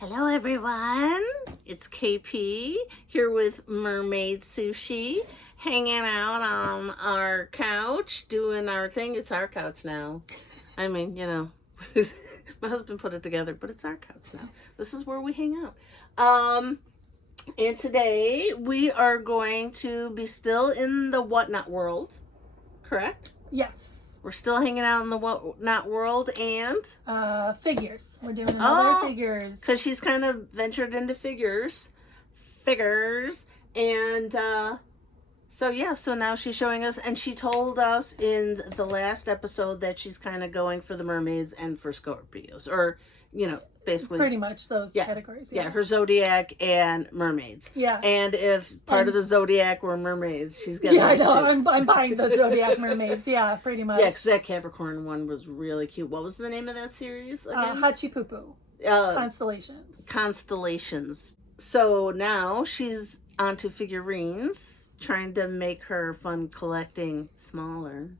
Hello everyone, it's KP here with Mermaid Sushi, hanging out on our couch, doing our thing. It's our couch now. I mean, my husband put it together, but it's our couch now. This is where we hang out. And today we are going to be still in the whatnot world, correct? Yes. We're still hanging out in the whatnot world and Figures. We're doing another figures. Because she's kind of ventured into figures. And so now she's showing us, and she told us in the last episode that she's kind of going for the mermaids and for Scorpios, or basically pretty much those categories. Yeah, her zodiac and mermaids. Yeah. And if part of the zodiac were mermaids, she's getting I know. I'm buying the zodiac mermaids. Yeah, pretty much. Yeah, because that Capricorn one was really cute. What was the name of that series again? Hachipupu. Constellations. So now she's onto figurines, trying to make her fun collecting smaller.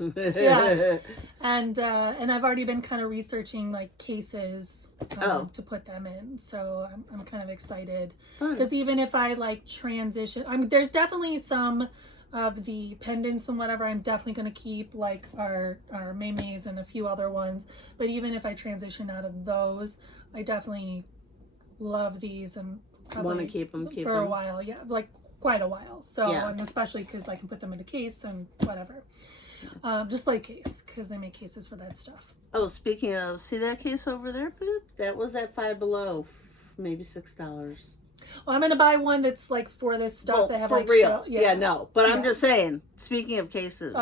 Yeah. And I've already been kind of researching like cases to put them in, so I'm kind of excited because even if I like transition, there's definitely some of the pendants and whatever I'm definitely going to keep, like our mermaids and a few other ones, but even if I transition out of those, I definitely love these and want to keep them for a while. Yeah, like quite a while. So and especially because I can put them in a case and whatever. Display case, because they make cases for that stuff. Oh, speaking of, see that case over there, Poop? That was at Five Below, maybe $6. Well, I'm gonna buy one that's like for this stuff. Well, they have for like real. But I'm just saying. Speaking of cases,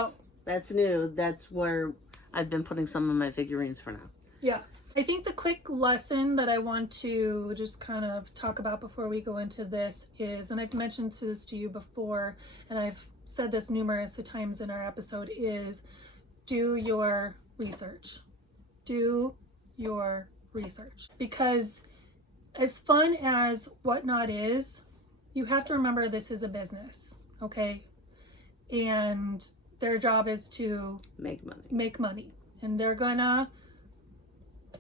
that's new. That's where I've been putting some of my figurines for now. Yeah. I think the quick lesson that I want to just kind of talk about before we go into this is, and I've mentioned this to you before, and I've said this numerous times in our episode, is do your research. Do your research. Because as fun as Whatnot is, you have to remember this is a business, okay? And their job is to make money. And they're gonna,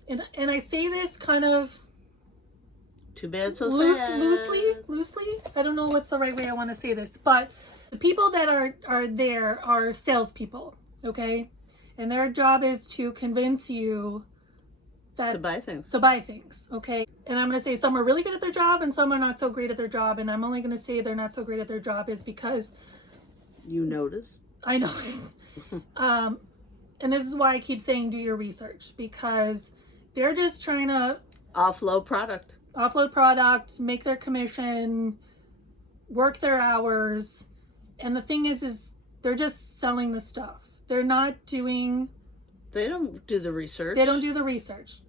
and I say this kind of too bad, so sad. Loosely. I don't know what's the right way I want to say this, but the people that are there are salespeople, okay? And their job is to convince you that to buy things, okay? And I'm going to say some are really good at their job and some are not so great at their job, and I'm only going to say they're not so great at their job is because you notice. I notice. And this is why I keep saying do your research, because they're just trying to offload product, make their commission, work their hours. And the thing is they're just selling the stuff. They don't do the research.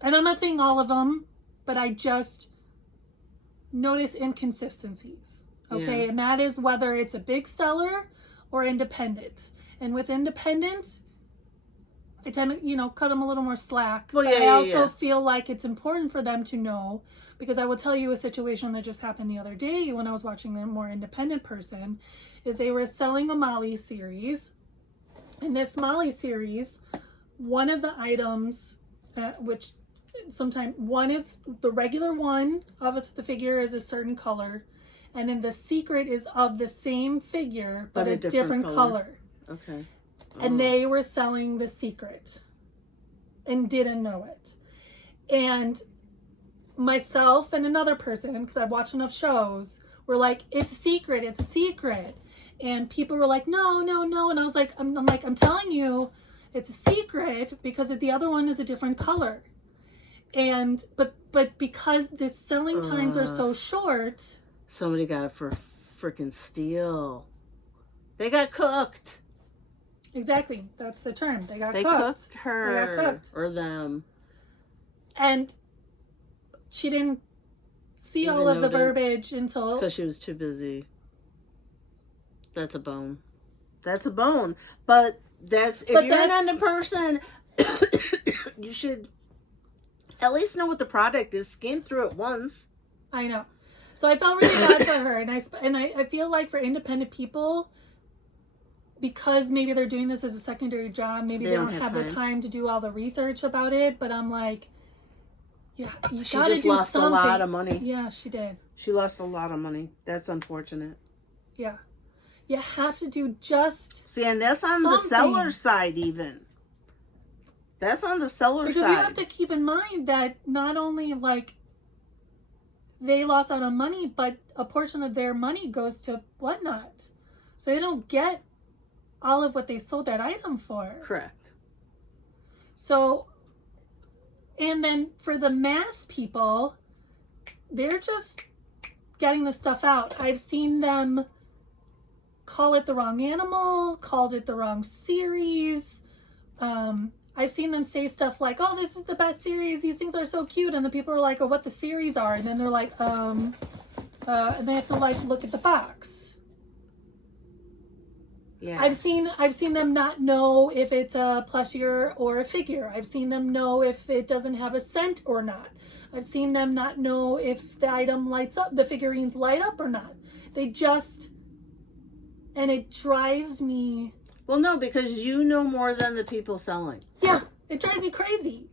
And I'm not saying all of them, but I just notice inconsistencies. Okay. Yeah. And that is whether it's a big seller or independent. And with independent, I tend to, cut them a little more slack. Well, I also feel like it's important for them to know, because I will tell you a situation that just happened the other day when I was watching a more independent person, is they were selling a Molly series. In this Molly series, one of the items, which sometimes one is the regular one of the figure is a certain color, and then the secret is of the same figure but a different color. Okay. And they were selling the secret and didn't know it. And myself and another person, because I've watched enough shows, were like, it's a secret. And people were like, no. And I was like, I'm telling you, it's a secret because the other one is a different color. And, but because the selling times are so short. Somebody got it for freaking steal. They got cooked. Exactly. That's the term. They got cooked her or them. And she didn't see all of the verbiage until... Because she was too busy. That's a bone. But if you're an independent person, you should at least know what the product is. Skim through it once. I know. So I felt really bad for her. And I feel like for independent people, because maybe they're doing this as a secondary job, maybe they don't have the time to do all the research about it, but I'm like, Yeah, you she gotta just do lost something. a lot of money. Yeah, she did. She lost a lot of money. That's unfortunate. Yeah. You have to do just See, and that's on something. the seller's side even. That's on the seller's because side. you have to keep in mind that not only like they lost out on money, but a portion of their money goes to whatnot. So they don't get all of what they sold that item for. Correct. So, and then for the mass people, they're just getting the stuff out. I've seen them call it the wrong animal, called it the wrong series. I've seen them say stuff like, oh, this is the best series. These things are so cute. And the people are like, oh, what the series are. And then they're like, and they have to like look at the box. Yeah. I've seen them not know if it's a plushie or a figure. I've seen them know if it doesn't have a scent or not. I've seen them not know if the item lights up, the figurines light up or not. They just, and it drives me. Well, no, because you know more than the people selling. Yeah, it drives me crazy.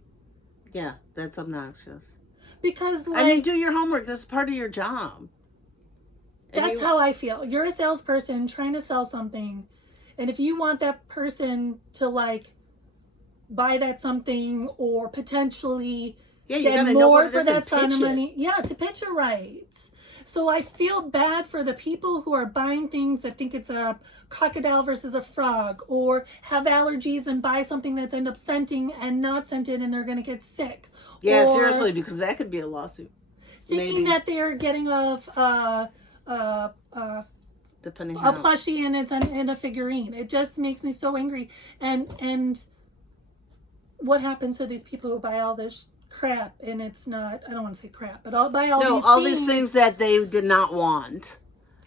Yeah, that's obnoxious. Because, like, I mean, do your homework. That's part of your job. That's how I feel. You're a salesperson trying to sell something. And if you want that person to, like, buy that something or potentially get more for that kind of money. Yeah, to pitch it right. So I feel bad for the people who are buying things that think it's a crocodile versus a frog, or have allergies and buy something that's end up scenting and not scented and they're going to get sick. Yeah, or seriously, because that could be a lawsuit. Thinking that they're getting depending a plushie and it's in a figurine. It just makes me so angry. And what happens to these people who buy all this crap and it's not, I don't want to say crap, but these things that they did not want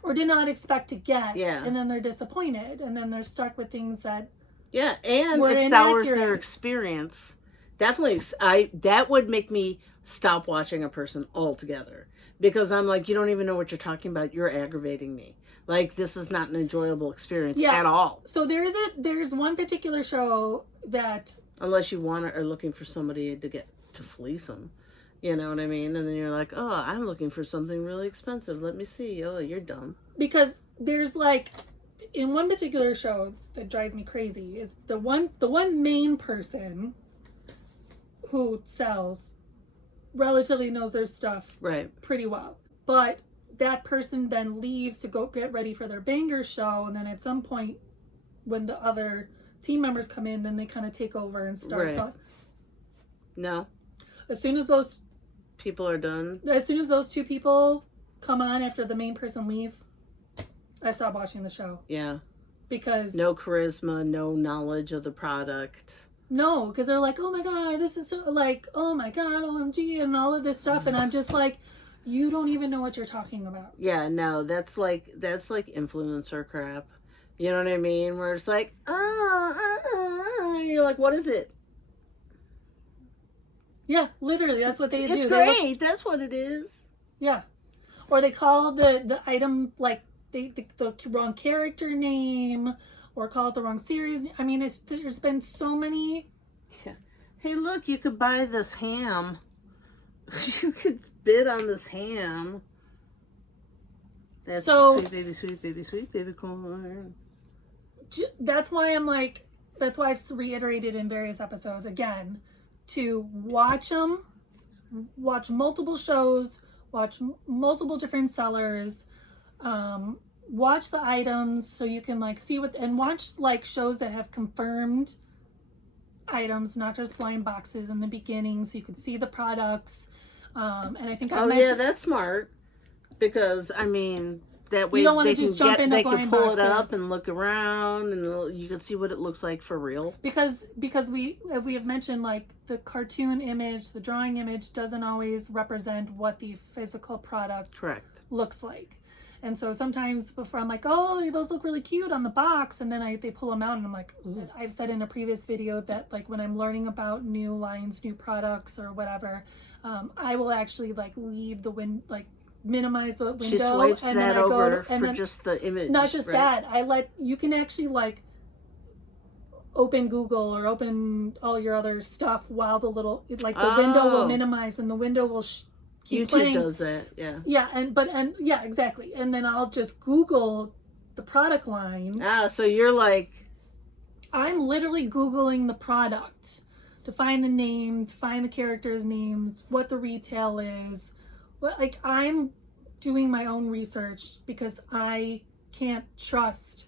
or did not expect to get. Yeah. And then they're disappointed and then they're stuck with things that and it sours their experience. Definitely, that would make me stop watching a person altogether, because I'm like, you don't even know what you're talking about. You're aggravating me. Like, this is not an enjoyable experience at all. So there's one particular show that, unless you are looking for somebody to fleece them, you know what I mean? And then you're like, oh, I'm looking for something really expensive. Let me see. Oh, you're dumb. Because there's like, in one particular show that drives me crazy is the one main person who sells relatively knows their stuff pretty well. But that person then leaves to go get ready for their banger show, and then at some point when the other team members come in, then they kind of take over and start selling. No. As soon as those people are done. As soon as those two people come on after the main person leaves, I stop watching the show. Yeah. Because no charisma, no knowledge of the product. No, because they're like, oh my God, this is so, like, oh my God, OMG, and all of this stuff. And I'm just like, you don't even know what you're talking about. Yeah, no, that's like influencer crap. You know what I mean? Where it's like, you're like, what is it? Yeah, literally, that's what they do. It's great. That's what it is. Yeah. Or they call the item, like, the wrong character name, or call it the wrong series. I mean, there's been so many. Yeah. Hey, look, you could buy this ham. You could bid on this ham. That's sweet baby corn. That's why I'm like, that's why I've reiterated in various episodes again, to watch them, watch multiple shows, watch multiple different sellers, watch the items so you can like see and watch like shows that have confirmed items, not just blind boxes in the beginning, so you can see the products. And I think yeah, that's smart, because I mean that way they can pull it up and look around, and you can see what it looks like for real. Because we have mentioned, like, the cartoon image, the drawing image doesn't always represent what the physical product looks like. And so sometimes before I'm like, oh, those look really cute on the box, and then they pull them out and I'm like, ooh. I've said in a previous video that, like, when I'm learning about new lines, new products or whatever, I will actually like leave the minimize the window. She swipes and that over for just the image. Not just that, you can actually like open Google or open all your other stuff while the little, like the window will minimize and the window will keep YouTube playing. does that, yeah. Yeah, and yeah, exactly. And then I'll just Google the product line. So you're like... I'm literally Googling the product to find the name, find the characters' names, what the retail is. Like, I'm doing my own research because I can't trust.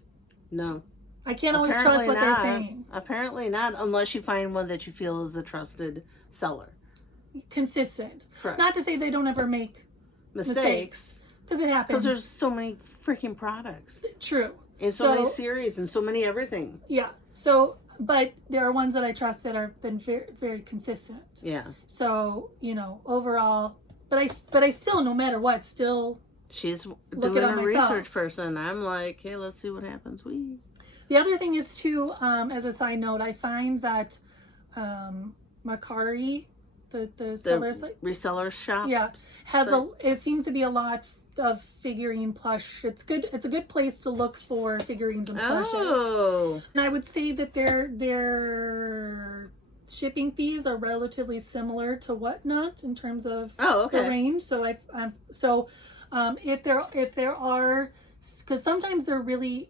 No. I can't always trust what they're saying. Apparently not, unless you find one that you feel is a trusted seller. Consistent. Correct. Not to say they don't ever make mistakes. Because it happens. Because there's so many freaking products. True. And so many series and so many everything. Yeah. So, but there are ones that I trust that have been very, very consistent. Yeah. So, you know, overall, but I still, no matter what, still she's doing a research person. I'm like, hey, let's see what happens. The other thing is too, as a side note, I find that Macari, the seller site, reseller shop, yeah, it seems to be a lot of figurine plush. It's good. It's a good place to look for figurines and plushes. Oh. And I would say that their shipping fees are relatively similar to Whatnot in terms of the range. So if there are, because sometimes they're really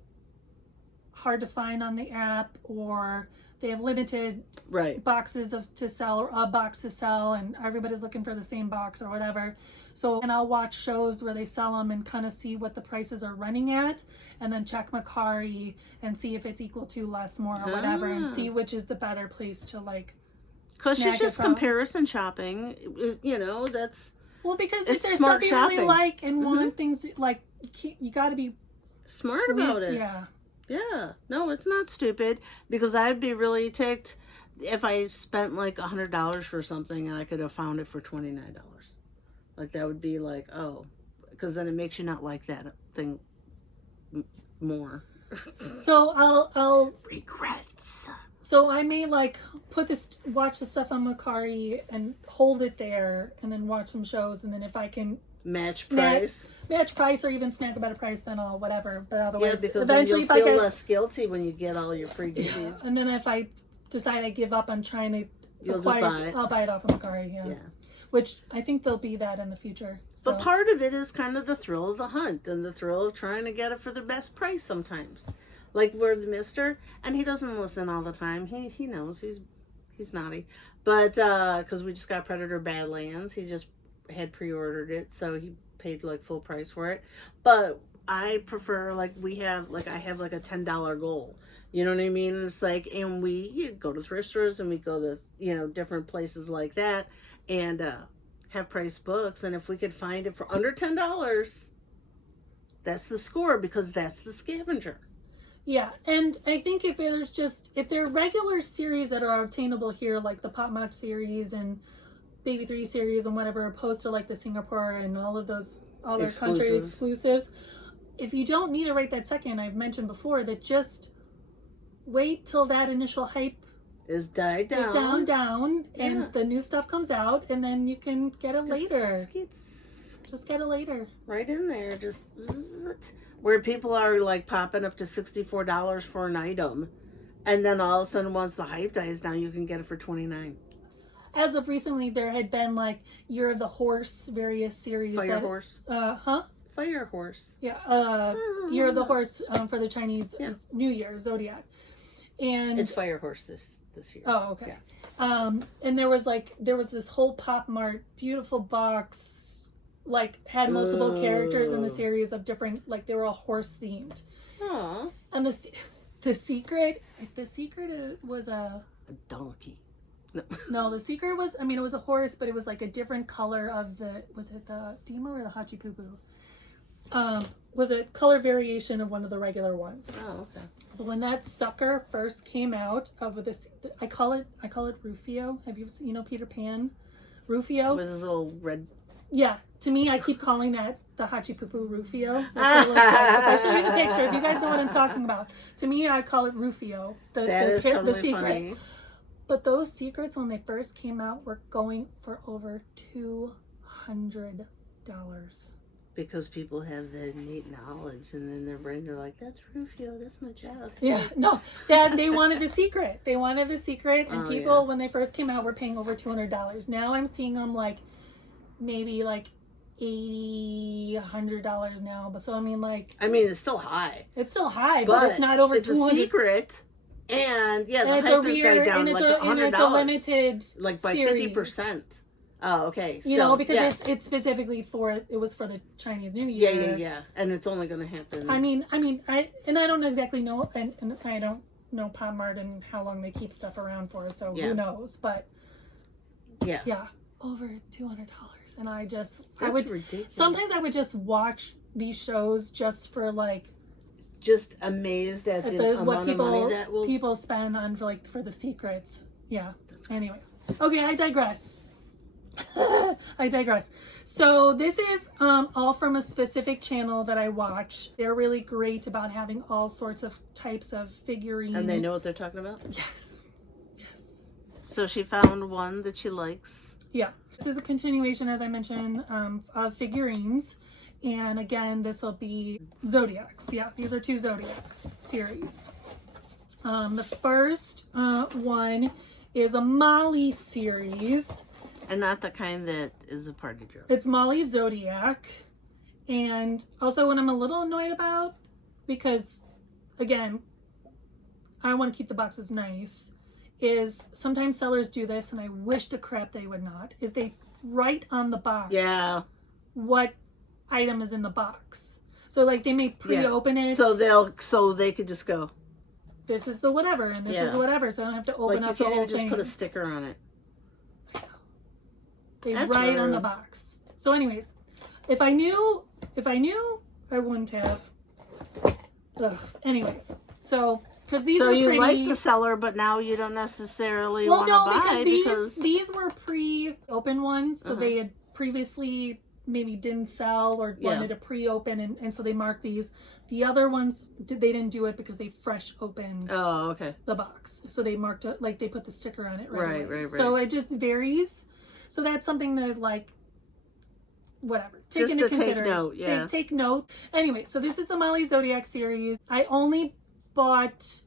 hard to find on the app, or they have limited boxes to sell, or a box to sell, and everybody's looking for the same box or whatever. So, and I'll watch shows where they sell them and kind of see what the prices are running at, and then check Macari and see if it's equal to, less, more, or whatever, and see which is the better place to like. Because she's just comparison shopping, you know. That's because if there's stuff you really like and want things like, you got to be smart about it. Yeah. Yeah, no, it's not stupid, because I'd be really ticked if I spent like $100 for something and I could have found it for $29. Like, that would be like, oh, because then it makes you not like that thing more. So I'll regrets. So I may like watch the stuff on Macari and hold it there, and then watch some shows, and then if I can match price, or even snag a better price, then I'll whatever. But otherwise, because eventually then you'll feel less guilty when you get all your free goodies. Yeah. And then if I decide I give up on trying to acquire, just buy it. I'll buy it off of Macari. Yeah. Which I think there'll be that in the future. So. But part of it is kind of the thrill of the hunt and the thrill of trying to get it for the best price sometimes. Like we're the Mister, and he doesn't listen all the time. He knows he's naughty, but because we just got Predator Badlands, he just had pre-ordered it, so he paid like full price for it. But I prefer I have like a $10 goal. You know what I mean? It's like, and we go to thrift stores and we go to different places like that, and have price books. And if we could find it for under $10, that's the score, because that's the scavenger. Yeah, and I think if there are regular series that are obtainable here, like the Pop Mach series and Baby 3 series and whatever, opposed to like the Singapore and all of those other country exclusives, if you don't need it right that second, I've mentioned before that just wait till that initial hype is died down, and the new stuff comes out, and then you can get it later. Just get it later. Right in there, just where people are like popping up to $64 for an item, and then all of a sudden once the hype dies down, you can get it for $29. As of recently, there had been like Year of the Horse, various series. Fire Horse. Fire Horse. Yeah. Year of the Horse for the Chinese New Year, Zodiac. And it's Fire Horse this year. Oh, okay. Yeah. And there was this whole Pop Mart beautiful box, like had multiple characters in the series of different, like they were all horse themed. Aww. And the secret was a donkey. No, the secret was, it was a horse, but it was like a different color of was it the Dima or the Hachipupu? Was a color variation of one of the regular ones. Oh, okay. But when that sucker first came out of this, I call it Rufio. Have you seen, Peter Pan? Rufio? With his little red. Yeah. To me, I keep calling that the Hachipupu Rufio. That's what it looks like. If I show you the picture, if you guys know what I'm talking about. To me, I call it Rufio. That is totally the secret. Funny. But those secrets, when they first came out, were going for over $200. Because people have the innate knowledge, and then their brains are like, "That's Rufio. That's my child." Yeah, no, they wanted the secret. They wanted the secret, and people when they first came out were paying over $200. Now I'm seeing them like maybe like $80, $100 now. But so I mean, it's still high. It's still high, but it's not over $200. It's a secret, and the hype has gone down like $100. And it's a limited like by series. 50%. Oh, okay. You know, because it's specifically it was for the Chinese New Year. Yeah. And it's only going to happen. I don't exactly know, and I don't know Pop Mart and how long they keep stuff around for, so who knows? But yeah, over $200, and ridiculous. Sometimes I would just watch these shows just for just amazed at the amount of money that people spend on for the secrets. Yeah. Anyways, okay, I digress. So this is all from a specific channel that I watch. They're really great about having all sorts of types of figurines. And they know what they're talking about? Yes. So she found one that she likes. Yeah. This is a continuation, as I mentioned, of figurines. And again, this will be zodiacs. Yeah, these are 2 zodiacs series. The first one is a Molly series. And not the kind that is a party joke. It's Molly Zodiac. And also what I'm a little annoyed about, because, again, I want to keep the boxes nice, is sometimes sellers do this, and I wish to crap they would not, is they write on the box what item is in the box. So, they may pre-open it. So they could just go, this is the whatever, and this is whatever, so I don't have to open up the whole thing. You can't even just put a sticker on it. They write on the box. So anyways, if I knew, I wouldn't have. Anyways, so because these were you pretty, like the seller, but now you don't necessarily want to buy because these were pre-open ones, so they had previously maybe didn't sell or wanted to pre-open, and so they marked these. The other ones they didn't do it because they fresh opened. Oh, okay. The box, so they marked it they put the sticker on it. Right. So it just varies. So that's something to whatever. Take just into to consideration. Take note, Take note. Anyway, so this is the Molly Zodiac series. I only bought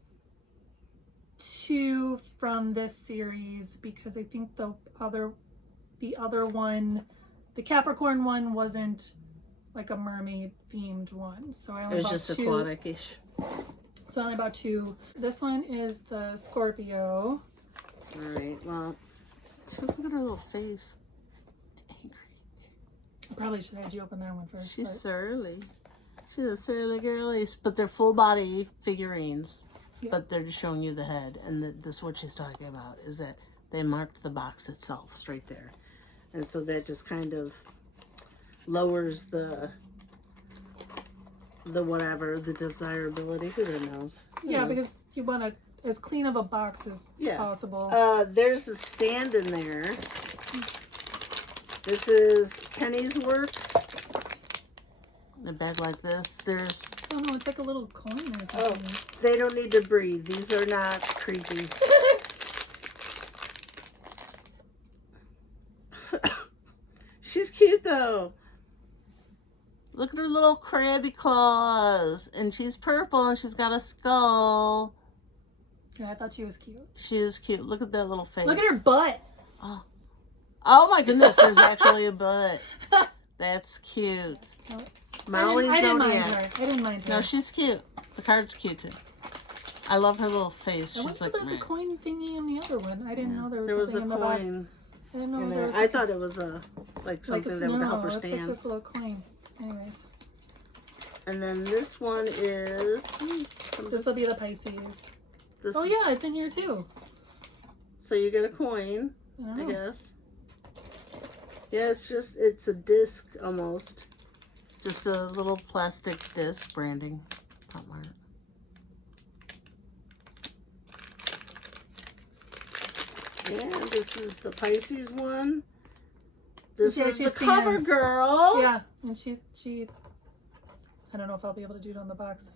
2 from this series because I think the other one, the Capricorn one, wasn't like a mermaid themed one. So I only bought 2. It was just aquatic-ish. So I only bought 2. This one is the Scorpio. All right. Well. Look at her little face. Angry. I probably should have had you open that one first. She's surly. She's a surly girlie. But they're full body figurines. Yeah. But they're just showing you the head. And this is what she's talking about, is that they marked the box itself straight there. And so that just kind of lowers the whatever, the desirability. Who knows? Yeah, because you want to as clean of a box as possible. There's a stand in there. This is Penny's work. In a bag like this, there's... Oh no, it's like a little coin or something. Oh, they don't need to breathe. These are not creepy. She's cute though. Look at her little crabby claws. And she's purple and she's got a skull. Yeah, I thought she was cute. She is cute. Look at that little face. Look at her butt. Oh my goodness, there's actually a butt. That's cute. Molly Zodiac. I didn't mind her. No, she's cute. The card's cute too. I love her little face. She's like, there's a coin thingy in the other one. I didn't know there was something in the box. There was a coin. I didn't know there was. I thought it was something that would help her stand. It's like this little coin. Anyways. And then this one is. This will be the Pisces. Oh yeah, it's in here too. So you get a coin, I guess. Yeah, it's a disc almost. Just a little plastic disc branding. Pop Mart. And this is the Pisces one. This is the cover girl. Yeah, and she I don't know if I'll be able to do it on the box.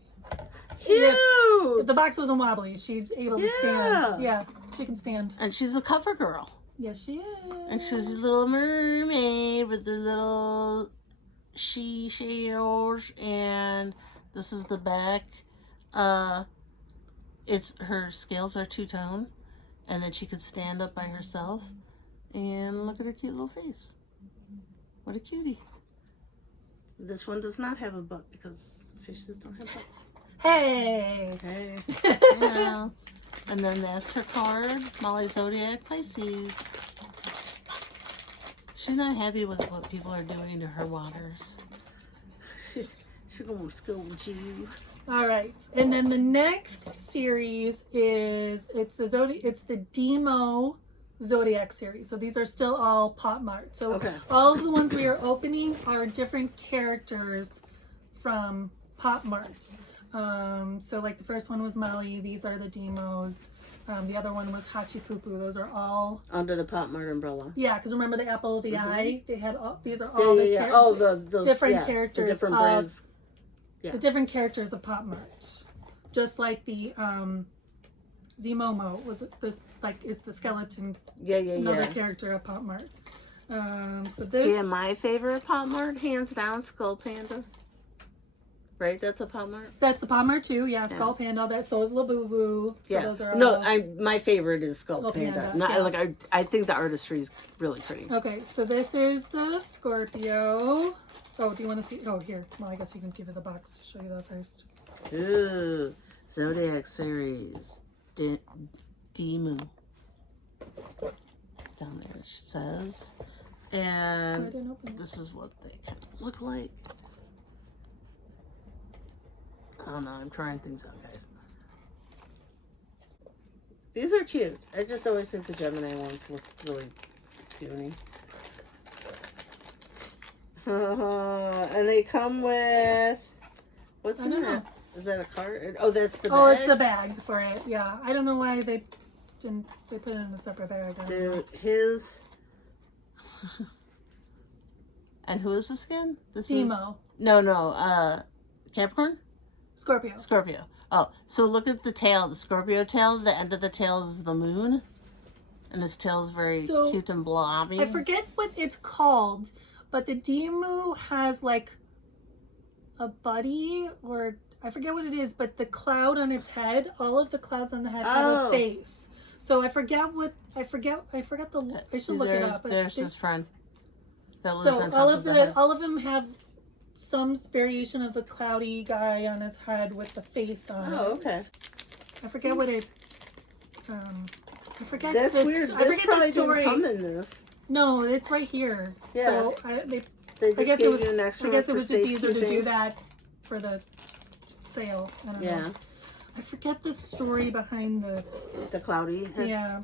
Cute! If the box wasn't wobbly, she's able to stand. Yeah, she can stand. And she's a cover girl. Yes, she is. And she's a little mermaid with her little she shares, and this is the back. It's her scales are two-tone, and then she could stand up by herself. And look at her cute little face. What a cutie. This one does not have a butt because fishes don't have butts. Hey! Hey. Yeah. And then that's her card, Molly Zodiac Pisces. She's not happy with what people are doing to her waters. She's gonna scold you. All right, and then the next series is it's the Demo Zodiac series. So these are still all Pop Mart. So Okay. all of the ones we are opening are different characters from Pop Mart. So like the first one was Molly. These are the Demos. The other one was Hachi Pupu. Those are all under the Pop Mart umbrella. Yeah, because remember the apple of the eye? They had all. These are all the different characters. The different brands. Yeah. The different characters of Pop Mart. Just like the Zmomo was this is the skeleton. Another character of Pop Mart. So this. See, my favorite Pop Mart, hands down, Skull Panda. Right, that's a Pop Mart. That's the Pop Mart too. Yeah, Skull Panda. That so is Labubu. So those are no, all... my favorite is Skull Panda. I think the artistry is really pretty. Okay, so this is the Scorpio. Oh, do you want to see? Oh, here. Well, I guess you can give it the box to show you that first. Ooh, Zodiac series. Demu. Down there, it says. And this is what they kind of look like. Oh no, I'm trying things out, guys. These are cute. I just always think the Gemini ones look really puny. And they come with... What's in that? Is that a card? Oh, that's the bag? Oh, it's the bag for it. Yeah. I don't know why they didn't... They put it in a separate bag. Dude, his... And who is this again? This Demo. is... No. Capricorn? Scorpio. Oh, so look at the tail. The Scorpio tail. The end of the tail is the moon. And his tail is very cute and blobby. I forget what it's called, but the Demu has like a buddy, or I forget what it is, but the cloud on its head, all of the clouds on the head have a face. So I forgot the, I should look it up. There's his friend. So all of them have some variation of the cloudy guy on his head with the face on it. Oh, okay. I forget what it. I forget. That's weird. This probably didn't come in this. No, it's right here. Yeah. So they just gave you an extra. I guess it was just easier to do that for the sale. I don't know. I forget the story behind the cloudy. Yeah.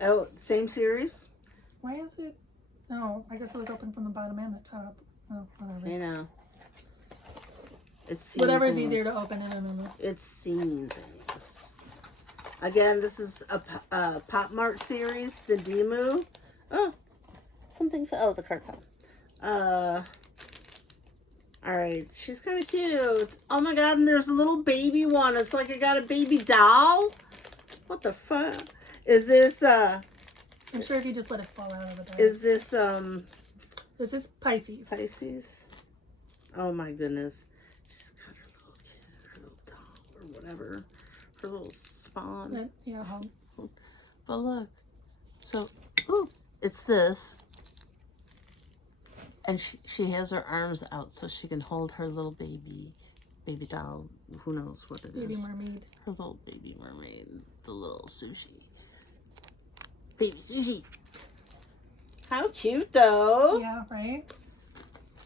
Oh, same series. Why is it? No, I guess it was open from the bottom and the top. Oh, whatever. I know. It's whatever's easier to open. I don't know. It's seen things. Again, this is a Pop Mart series, the Demu. Oh, something. Oh, the card fell. All right, she's kind of cute. Oh my God, and there's a little baby one. It's like I got a baby doll. What the fuck? Is this? I'm sure if you just let it fall out of the bag. Is this This is Pisces. Pisces. Oh my goodness. She's got her little kid, her little doll, or whatever. Her little spawn. Yeah. But look. So, it's this. And she has her arms out so she can hold her little baby doll. Who knows what it is. Baby mermaid. Her little baby mermaid. The little sushi. Baby sushi. How cute, though. Yeah, right?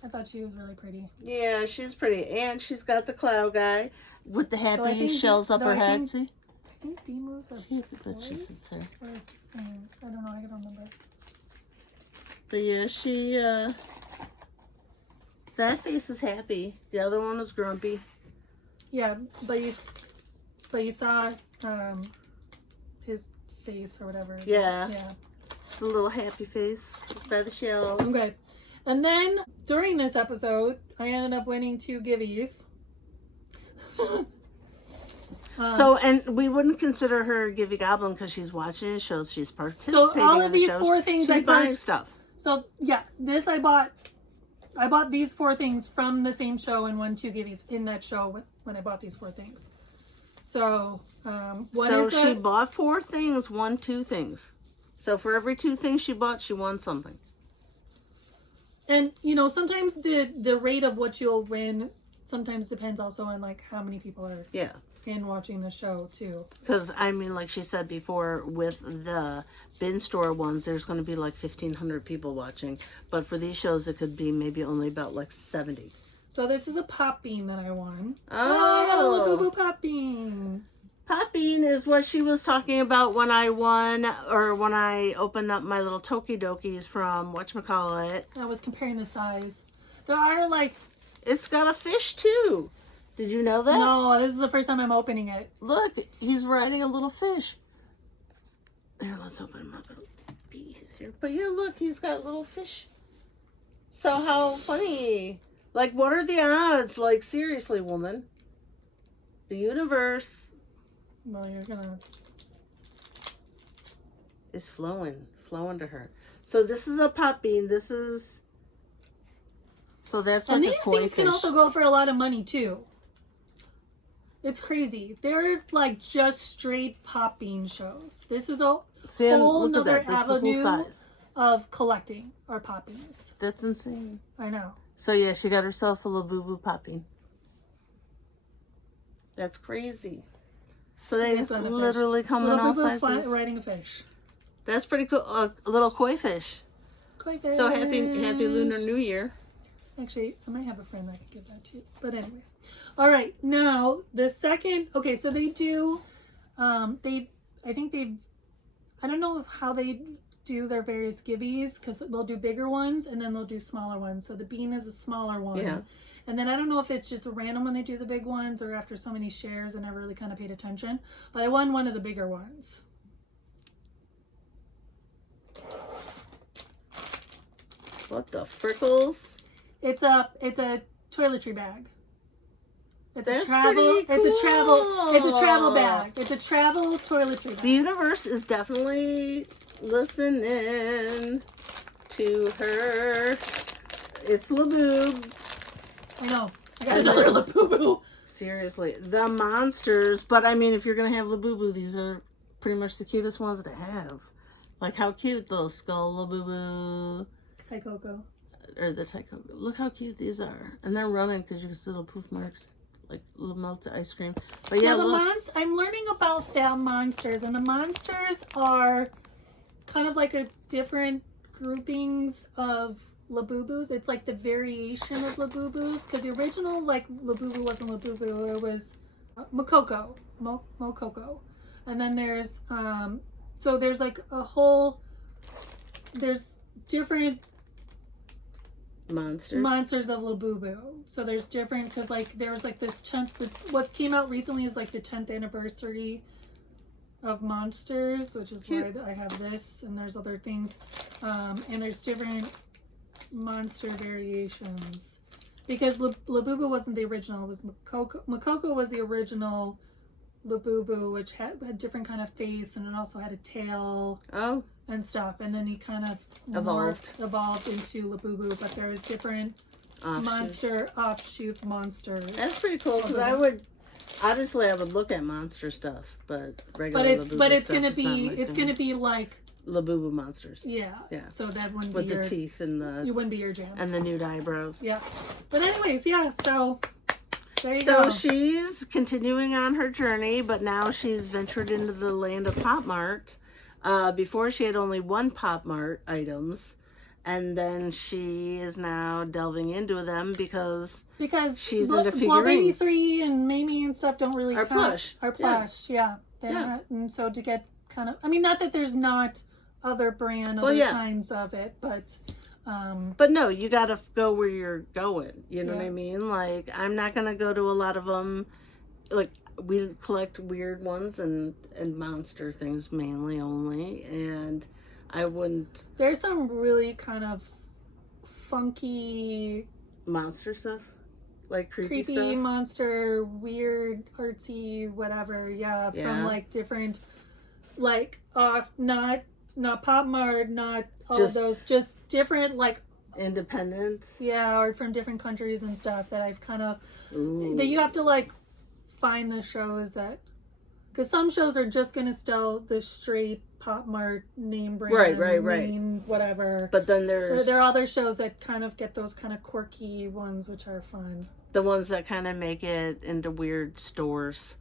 I thought she was really pretty. Yeah, she's pretty. And she's got the cloud guy with the happy shells up her head. See? I think Demu's a boy. But she sits there. I don't know. I don't remember. But yeah, she, that face is happy. The other one was grumpy. Yeah, but you saw his face or whatever. Yeah. The little happy face by the shells. Okay. And then during this episode, I ended up winning 2 givvies. And we wouldn't consider her Givey Goblin because she's watching shows, she's participating. So all of these 4 things she's buying stuff. So yeah, this I bought I bought these 4 things from the same show and won 2 gifties in that show when I bought these 4 things. So, she bought 4 things, won 2 things. So for every 2 things she bought, she won something. And, you know, sometimes the rate of what you'll win sometimes depends also on, like, how many people are in watching the show, too. Because, I mean, like she said before, with the bin store ones, there's going to be, like, 1,500 people watching. But for these shows, it could be maybe only about, like, 70. So this is a pop bean that I won. Oh! I got a Labubu pop bean. Pop bean is what she was talking about when I won, or when I opened up my little Tokidokis from whatchamacallit. I was comparing the size. There are, like... It's got a fish, too. Did you know that? No, this is the first time I'm opening it. Look, he's riding a little fish. Here, let's open him up. He's here. But yeah, look, he's got little fish. So how funny. Like, what are the odds? Like, seriously, woman. The universe... Well, you're gonna... is flowing to her. So this is a pop bean. This is... So that's like a koi fish. And these things can also go for a lot of money, too. It's crazy. They're like just straight pop bean shows. This is a whole nother avenue of collecting our pop beans. That's insane. I know. So yeah, she got herself a Labubu pop bean. That's crazy. So they literally come in all sizes. Riding a fish. That's pretty cool. A little koi fish. Koi fish. So happy Lunar New Year. Actually, I might have a friend that could give that to you. But anyways. All right. Now, the second... Okay, so they do... I don't know how they do their various givvies, because they'll do bigger ones and then they'll do smaller ones. So the bean is a smaller one. Yeah. And then I don't know if it's just random when they do the big ones or after so many shares, and I never really kind of paid attention. But I won one of the bigger ones. What the frickles? It's a toiletry bag. It's That's a travel pretty cool. It's a travel bag. It's a travel toiletry bag. The universe is definitely listening to her. It's Laboob. I know. I got another Labubu. Seriously. The monsters. But I mean, if you're going to have Labubu, these are pretty much the cutest ones to have. Like how cute the skull Labubu. Taikoko. Or the Taikoko. Look how cute these are. And they're running because you can see little poof marks. Like little melted ice cream. But yeah, I'm learning about the monsters. And the monsters are kind of like a different groupings of Labubus. It's like the variation of Labubus, because the original like Labubu wasn't Labubu, it was Mokoko. Mokoko. And then there's so there's like a whole, there's different monsters of Labubu. So there's different, because like there was like this 10th, what came out recently is like the 10th anniversary of monsters, which is why I have this, and there's other things, and there's different monster variations, because Labubu wasn't the original. It was Mokoko was the original Labubu, which had different kind of face, and it also had a tail and stuff, and then he kind of evolved into Labubu. But there's different offshoot monsters. That's pretty cool, because I would look at monster stuff, but regular but it's gonna be like Labubu monsters. Yeah. So that wouldn't with be the teeth and the. It wouldn't be your jam. And the nude eyebrows. Yeah. But anyways, yeah. So there you go. So she's continuing on her journey, but now she's ventured into the land of Pop Mart. Before she had only one Pop Mart items, and then she is now delving into them because she's into figurines. 3 and Mamie and stuff don't really are plush. Are plush, yeah. They're not, and so to get kind of, I mean, not that there's not other kinds of it, but no, you gotta go where you're going. You know what I mean? Like, I'm not gonna go to a lot of them. Like, we collect weird ones and monster things mainly only, and I wouldn't. There's some really kind of funky monster stuff, like creepy stuff. Monster, weird, artsy, whatever. Yeah, from like different, like not Pop Mart, not all of those, just different like independents. Yeah, or from different countries and stuff that I've kind of Ooh. that you have to like find the shows that, because some shows are just gonna sell the straight Pop Mart name brand, right. whatever. But then there are other shows that kind of get those kind of quirky ones, which are fun. The ones that kind of make it into weird stores.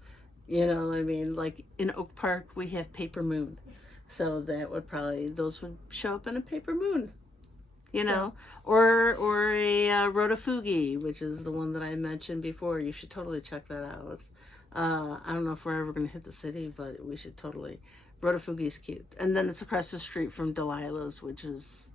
You know what I mean? Like in Oak Park, we have Paper Moon. So those would show up in a Paper Moon. You know? Or a Rotafugi, which is the one that I mentioned before. You should totally check that out. I don't know if we're ever going to hit the city, but we should totally. Rotafugi's cute. And then it's across the street from Delilah's, which is,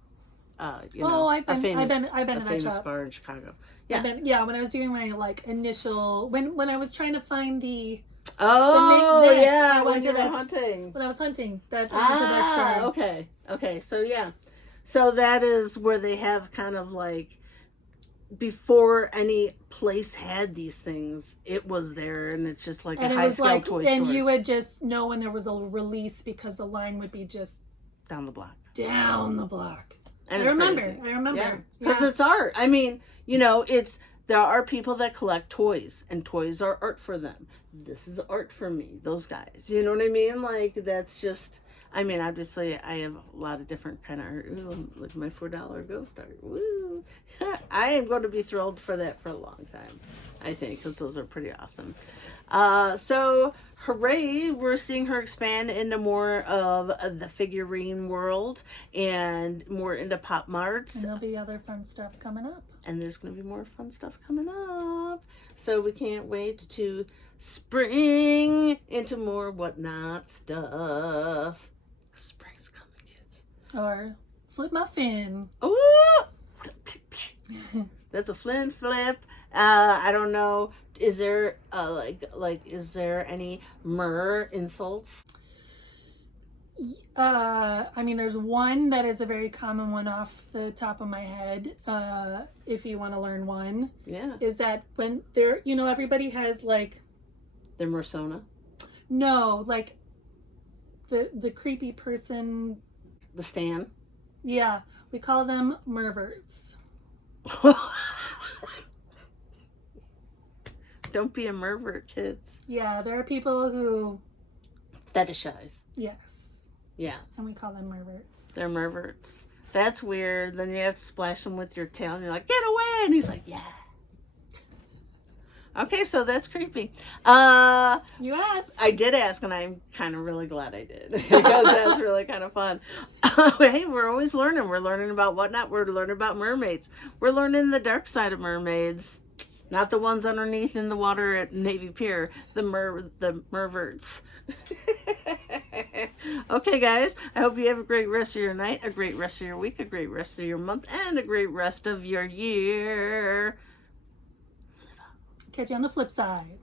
I've been to that shop. Bar in Chicago. Yeah. When I was doing my like initial, when I was trying to find the. When you were hunting. When I was hunting, I went to that store. Okay. So yeah, so that is where they have kind of like before any place had these things, it was there, and it's just like a high scale toy store. And you would just know when there was a release because the line would be just down the block. And I remember. Yeah, because it's art. I mean, there are people that collect toys, and toys are art for them. This is art for me, those guys. You know what I mean? Like, that's just, I mean, obviously, I have a lot of different kind of art. Ooh, like my $4 ghost art. Woo! I am going to be thrilled for that for a long time, I think, because those are pretty awesome. So, hooray, we're seeing her expand into more of the figurine world and more into Pop Marts. And there'll be other fun stuff coming up. And there's going to be more fun stuff coming up. So we can't wait to spring into more whatnot stuff. Spring's coming, kids. Or flip my fin. Oh! That's a flip. I don't know. Is there is there any insults? I mean, there's one that is a very common one off the top of my head. If you want to learn one, is that when they're, everybody has like their persona. No, like the creepy person. The Stan. Yeah, we call them merverts. Don't be a mervert, kids. Yeah, there are people who fetishize. Yes. Yeah. And we call them merverts. They're merverts. That's weird. Then you have to splash them with your tail and you're like, get away! And he's like, yeah. Okay, so that's creepy. You asked. I did ask, and I'm kind of really glad I did. Because that's really kind of fun. Hey, we're always learning. We're learning about whatnot. We're learning about mermaids. We're learning the dark side of mermaids. Not the ones underneath in the water at Navy Pier. The merverts. Okay, guys. I hope you have a great rest of your night, a great rest of your week, a great rest of your month, and a great rest of your year. Catch you on the flip side.